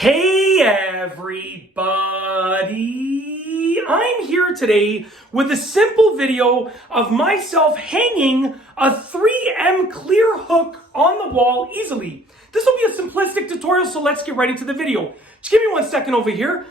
Hey everybody, I'm here today with a simple video of myself hanging a 3M clear hook on the wall easily. This will be a simplistic tutorial, so let's get right into the video. Just give me 1 second over here.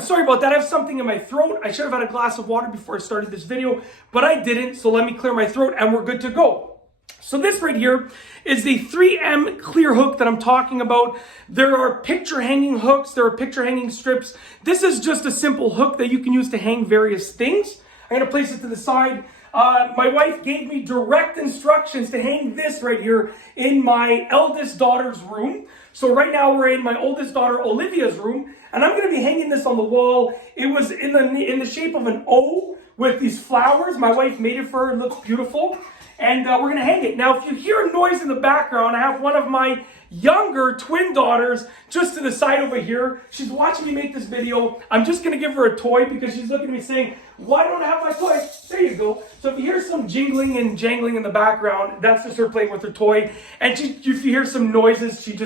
Sorry about that, I have something in my throat. I should have had a glass of water before I started this video, but I didn't, so let me clear my throat and we're good to go. So this right here is the 3M clear hook that I'm talking about. There are picture hanging hooks, there are picture hanging strips. This is just a simple hook that you can use to hang various things. I'm gonna place it to the side. My wife gave me direct instructions to hang this right here in my eldest daughter's room. So right now we're in my oldest daughter Olivia's room, and I'm gonna be hanging this on the wall. It was in the shape of an O with these flowers. My wife made it for her, it looks beautiful. And we're going to hang it. Now, if you hear a noise in the background, I have one of my younger twin daughters just to the side over here. She's watching me make this video. I'm just going to give her a toy because she's looking at me saying, why don't I have my toy? There you go. So if you hear some jingling and jangling in the background, that's just her playing with her toy. And if you hear some noises, she's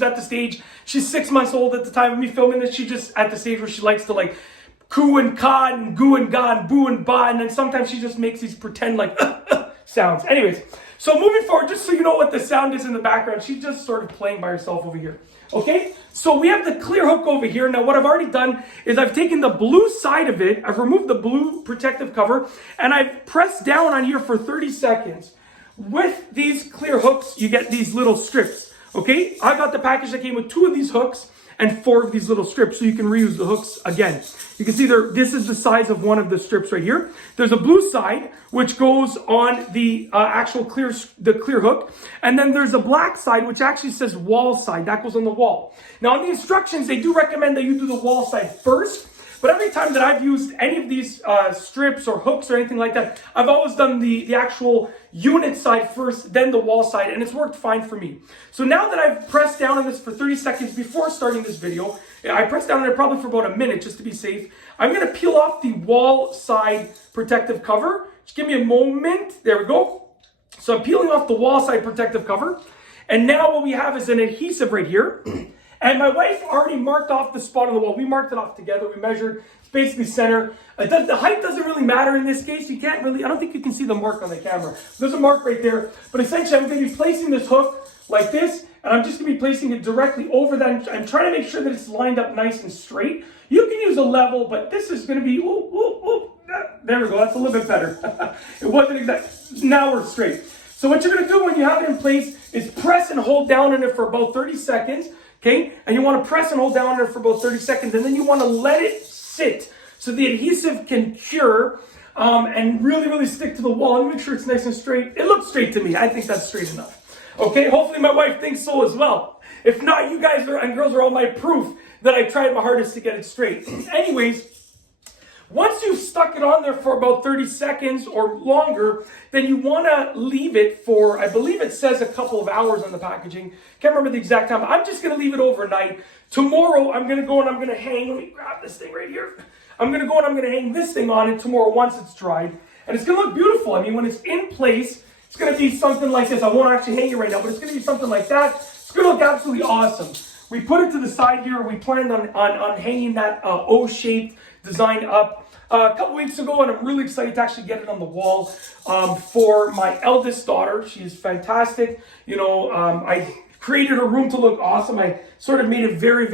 at the stage. She's 6 months old at the time of me filming this. She's just at the stage where she likes to coo and caw and goo and ga and boo and ba. And then sometimes she just makes these pretend sounds. Anyways, so moving forward, just so you know what the sound is in the background, she's just sort of playing by herself over here. Okay, so we have the clear hook over here. Now what I've already done is I've taken the blue side of it, I've removed the blue protective cover, and I've pressed down on here for 30 seconds. With these clear hooks, you get these little strips. Okay, I got the package that came with 2 of these hooks and 4 of these little strips, so you can reuse the hooks again. You can see there, this is the size of one of the strips right here. There's a blue side, which goes on the actual clear hook. And then there's a black side, which actually says wall side. That goes on the wall. Now, on the instructions, they do recommend that you do the wall side first. But every time that I've used any of these strips or hooks or anything like that, I've always done the actual unit side first, then the wall side, and it's worked fine for me. So now that I've pressed down on this for 30 seconds before starting this video, I pressed down on it probably for about a minute just to be safe. I'm going to peel off the wall side protective cover. Just give me a moment. There we go. So I'm peeling off the wall side protective cover. And now what we have is an adhesive right here. And my wife already marked off the spot on the wall. We marked it off together. We measured. It's basically center. The height doesn't really matter in this case. You can't really, I don't think you can see the mark on the camera. There's a mark right there. But essentially, I'm going to be placing this hook like this. And I'm just going to be placing it directly over that. I'm trying to make sure that it's lined up nice and straight. You can use a level, but this is going to be, there we go. That's a little bit better. It wasn't exact. Now we're straight. So what you're going to do when you have it in place is press and hold down on it for about 30 seconds. Okay, and you want to press and hold down on it for about 30 seconds, and then you want to let it sit so the adhesive can cure and really stick to the wall and make sure it's nice and straight. It looks straight to me. I think that's straight enough. Okay, hopefully my wife thinks so as well. If not, you guys and girls are all my proof that I tried my hardest to get it straight. Anyways, once you've stuck it on there for about 30 seconds or longer, then you want to leave it for, I believe it says a couple of hours on the packaging. Can't remember the exact time. I'm just going to leave it overnight. Tomorrow, I'm going to go and I'm going to hang, let me grab this thing right here. I'm going to go and I'm going to hang this thing on it tomorrow once it's dried. And it's going to look beautiful. I mean, when it's in place, it's going to be something like this. I won't actually hang it right now, but it's going to be something like that. It's going to look absolutely awesome. We put it to the side here. We planned on hanging that O-shaped design up a couple weeks ago, and I'm really excited to actually get it on the wall for my eldest daughter. She is fantastic. You know, I created her room to look awesome. I sort of made it very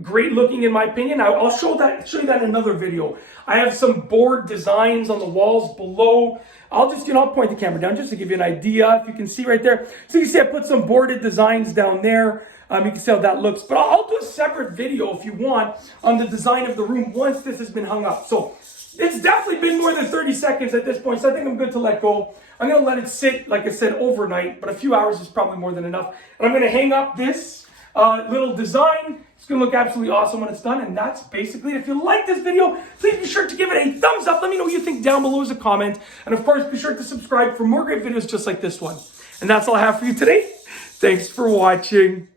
great looking in my opinion. I'll show you that in another video. I have some board designs on the walls below. I'll point the camera down just to give you an idea. If you can see right there. So you see I put some boarded designs down there. You can see how that looks. But I'll do a separate video if you want on the design of the room once this has been hung up. So it's definitely been more than 30 seconds at this point. So I think I'm good to let go. I'm going to let it sit, like I said, overnight. But a few hours is probably more than enough. And I'm going to hang up this little design. It's going to look absolutely awesome when it's done. And that's basically it. If you like this video, please be sure to give it a thumbs up. Let me know what you think down below as a comment. And of course, be sure to subscribe for more great videos just like this one. And that's all I have for you today. Thanks for watching.